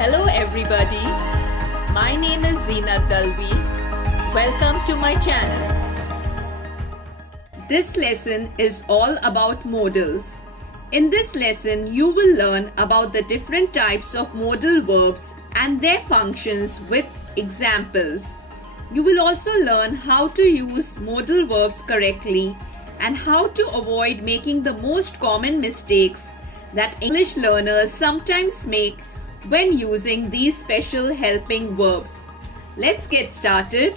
Hello everybody, my name is Zeenat Dalvi. Welcome to my channel. This lesson is all about modals. In this lesson, you will learn about the different types of modal verbs and their functions with examples. You will also learn how to use modal verbs correctly and how to avoid making the most common mistakes that English learners sometimes make when using these special helping verbs. Let's get started.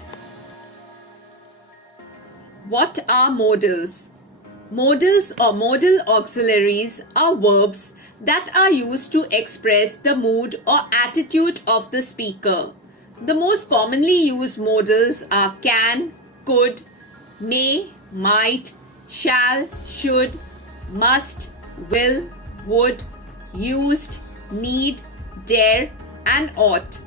What are modals? Modals or modal auxiliaries are verbs that are used to express the mood or attitude of the speaker. The most commonly used modals are can, could, may, might, shall, should, must, will, would, used, need, dare, and ought.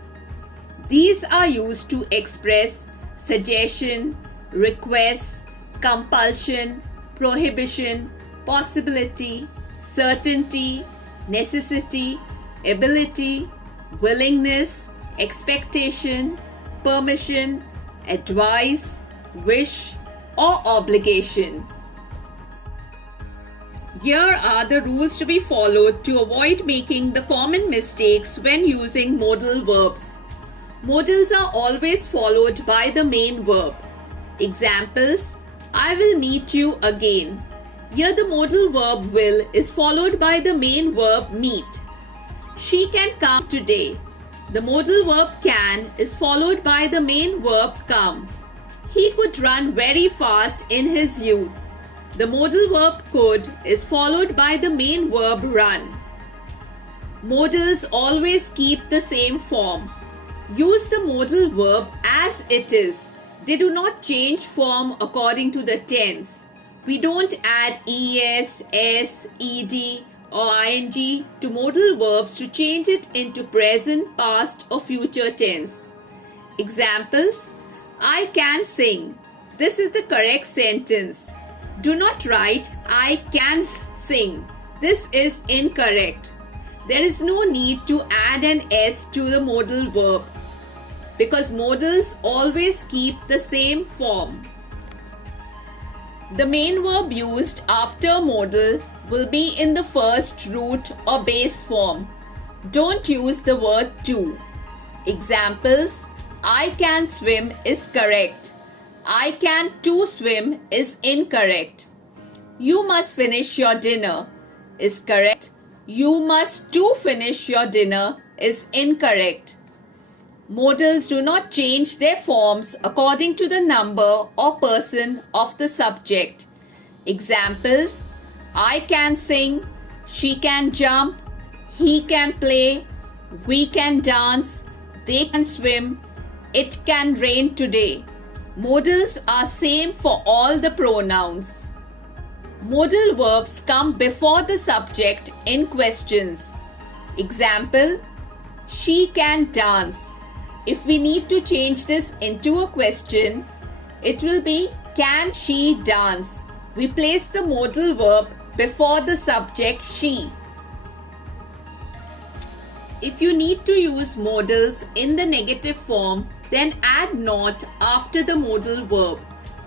These are used to express suggestion, request, compulsion, prohibition, possibility, certainty, necessity, ability, willingness, expectation, permission, advice, wish, or obligation. Here are the rules to be followed to avoid making the common mistakes when using modal verbs. Modals are always followed by the main verb. Examples: I will meet you again. Here the modal verb will is followed by the main verb meet. She can come today. The modal verb can is followed by the main verb come. He could run very fast in his youth. The modal verb could is followed by the main verb run. Modals always keep the same form. Use the modal verb as it is. They do not change form according to the tense. We don't add es, s, ed or ing to modal verbs to change it into present, past or future tense. Examples: I can sing. This is the correct sentence. Do not write I can sing. This is incorrect. There is no need to add an s to the modal verb because modals always keep the same form. The main verb used after modal will be in the first root or base form. Don't use the word to. Examples: I can swim is correct. I can to swim is incorrect. You must finish your dinner is correct. You must to finish your dinner is incorrect. Modals do not change their forms according to the number or person of the subject. Examples: I can sing, she can jump, he can play, we can dance, they can swim, it can rain today. Modals are same for all the pronouns. Modal verbs come before the subject in questions. Example: she can dance. If we need to change this into a question, it will be can she dance. We place the modal verb before the subject she. If you need to use modals in the negative form, then add not after the modal verb.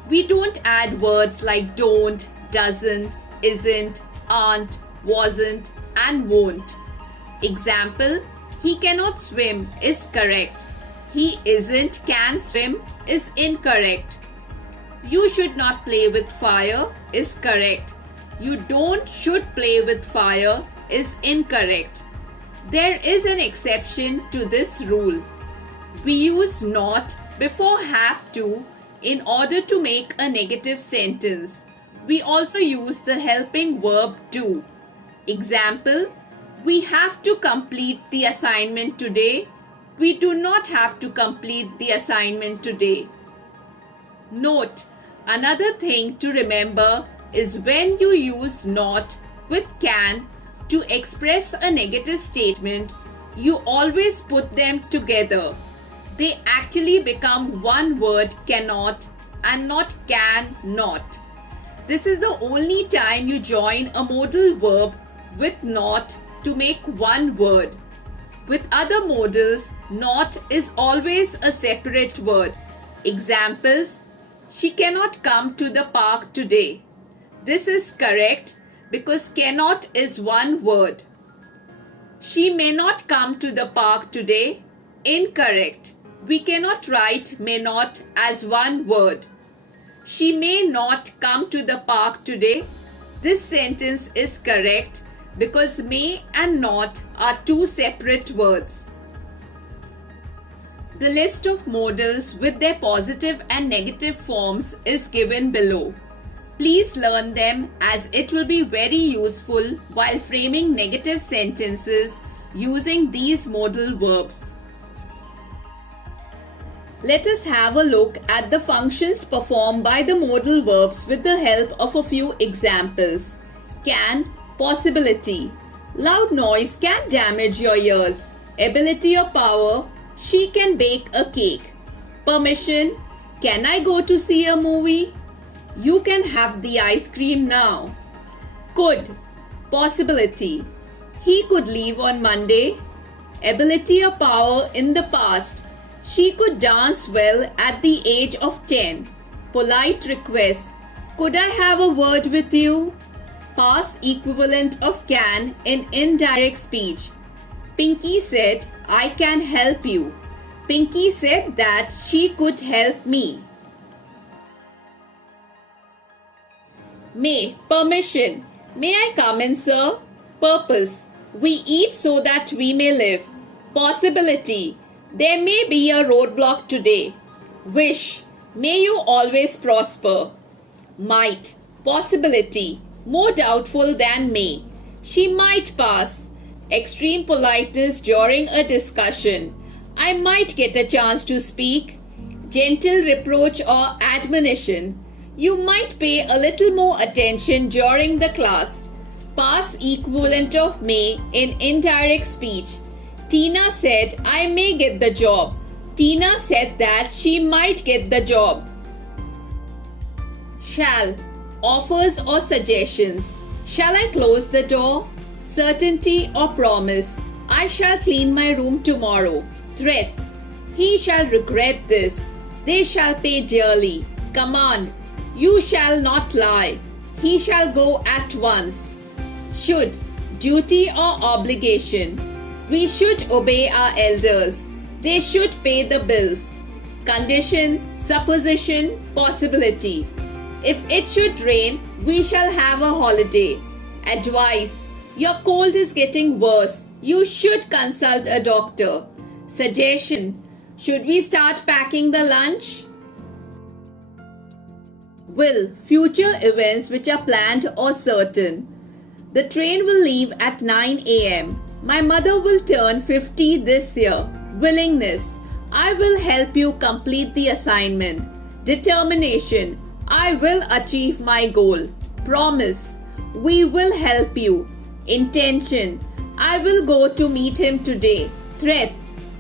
We don't add words like don't, doesn't, isn't, aren't, wasn't, and won't. Example: he cannot swim is correct. He isn't can swim is incorrect. You should not play with fire is correct. You don't should play with fire is incorrect. There is an exception to this rule. We use not before have to in order to make a negative sentence. We also use the helping verb do. Example: we have to complete the assignment today. We do not have to complete the assignment today. Note: another thing to remember is when you use not with can to express a negative statement, you always put them together. They actually become one word cannot and not can not. This is the only time you join a modal verb with not to make one word. With other modals, not is always a separate word. Examples: she cannot come to the park today. This is correct because cannot is one word. She may not come to the park today. Incorrect. We cannot write may not as one word. She may not come to the park today. This sentence is correct because may and not are two separate words. The list of modals with their positive and negative forms is given below. Please learn them as it will be very useful while framing negative sentences using these modal verbs. Let us have a look at the functions performed by the modal verbs with the help of a few examples. Can, possibility. Loud noise can damage your ears. Ability or power, she can bake a cake. Permission, can I go to see a movie? You can have the ice cream now. Could, possibility. He could leave on Monday. Ability or power in the past. She could dance well at the age of 10. Polite request. Could I have a word with you? Past equivalent of can in indirect speech. Pinky said, I can help you. Pinky said that she could help me. May, permission. May I come in, sir? Purpose. We eat so that we may live. Possibility. There may be a roadblock today. Wish. May you always prosper. Might. Possibility. More doubtful than may. She might pass. Extreme politeness during a discussion. I might get a chance to speak. Gentle reproach or admonition. You might pay a little more attention during the class. Past equivalent of may in indirect speech. Tina said, I may get the job. Tina said that she might get the job. Shall. Offers or suggestions. Shall I close the door? Certainty or promise. I shall clean my room tomorrow. Threat. He shall regret this. They shall pay dearly. Command. You shall not lie. He shall go at once. Should. Duty or obligation. We should obey our elders. They should pay the bills. Condition, supposition, possibility. If it should rain, we shall have a holiday. Advice. Your cold is getting worse. You should consult a doctor. Suggestion. Should we start packing the lunch? Will. Future events which are planned or certain. The train will leave at 9 a.m. My mother will turn 50 this year. Willingness. I will help you complete the assignment. Determination. I will achieve my goal. Promise. We will help you. Intention. I will go to meet him today. Threat.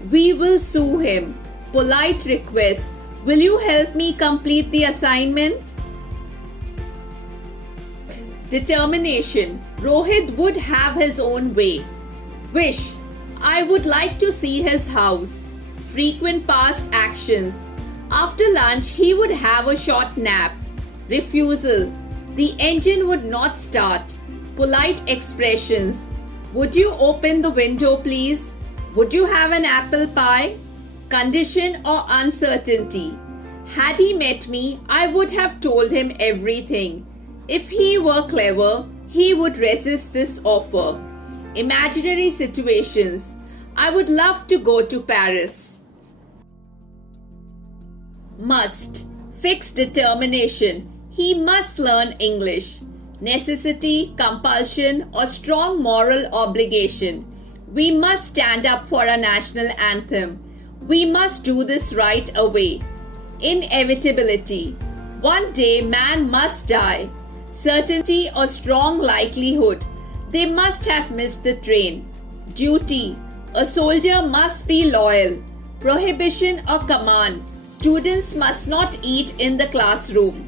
We will sue him. Polite request. Will you help me complete the assignment? Determination. Rohit would have his own way. Wish. I would like to see his house. Frequent past actions. After lunch, he would have a short nap. Refusal. The engine would not start. Polite expressions. Would you open the window, please? Would you have an apple pie? Condition or uncertainty. Had he met me, I would have told him everything. If he were clever, he would resist this offer. Imaginary situations. I would love to go to Paris. Must. Fixed determination. He must learn English. Necessity, compulsion, or strong moral obligation. We must stand up for our national anthem. We must do this right away. Inevitability. One day man must die. Certainty or strong likelihood. They must have missed the train. Duty. A soldier must be loyal. Prohibition or command. Students must not eat in the classroom.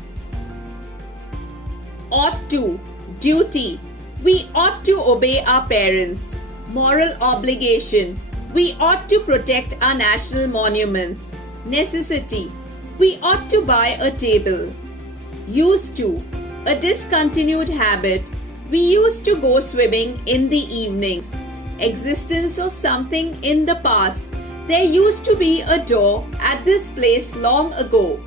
Ought to. Duty. We ought to obey our parents. Moral obligation. We ought to protect our national monuments. Necessity. We ought to buy a table. Used to. A discontinued habit. We used to go swimming in the evenings. Existence of something in the past. There used to be a door at this place long ago.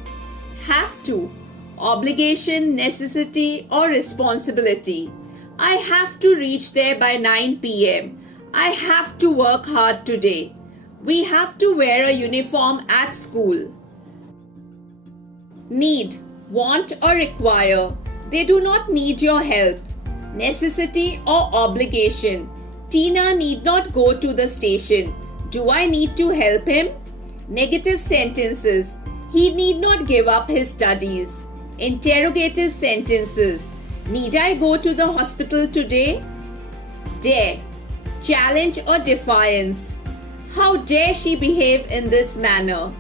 Have to. Obligation, necessity, or responsibility. I have to reach there by 9 p.m. I have to work hard today. We have to wear a uniform at school. Need, want, or require. They do not need your help. Necessity or obligation. Tina need not go to the station. Do I need to help him? Negative sentences. He need not give up his studies. Interrogative sentences. Need I go to the hospital today? Dare. Challenge or defiance. How dare she behave in this manner?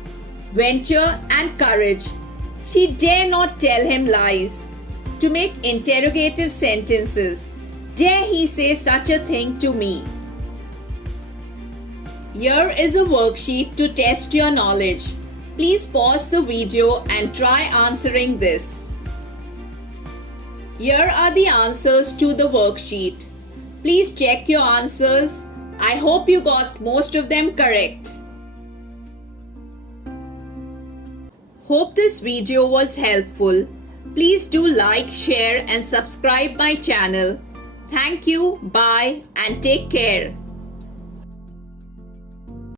Venture and courage. She dare not tell him lies. To make interrogative sentences. Dare he say such a thing to me? Here is a worksheet to test your knowledge. Please pause the video and try answering this. Here are the answers to the worksheet. Please check your answers. I hope you got most of them correct. Hope this video was helpful. Please do like, share and subscribe my channel. Thank you, bye and take care.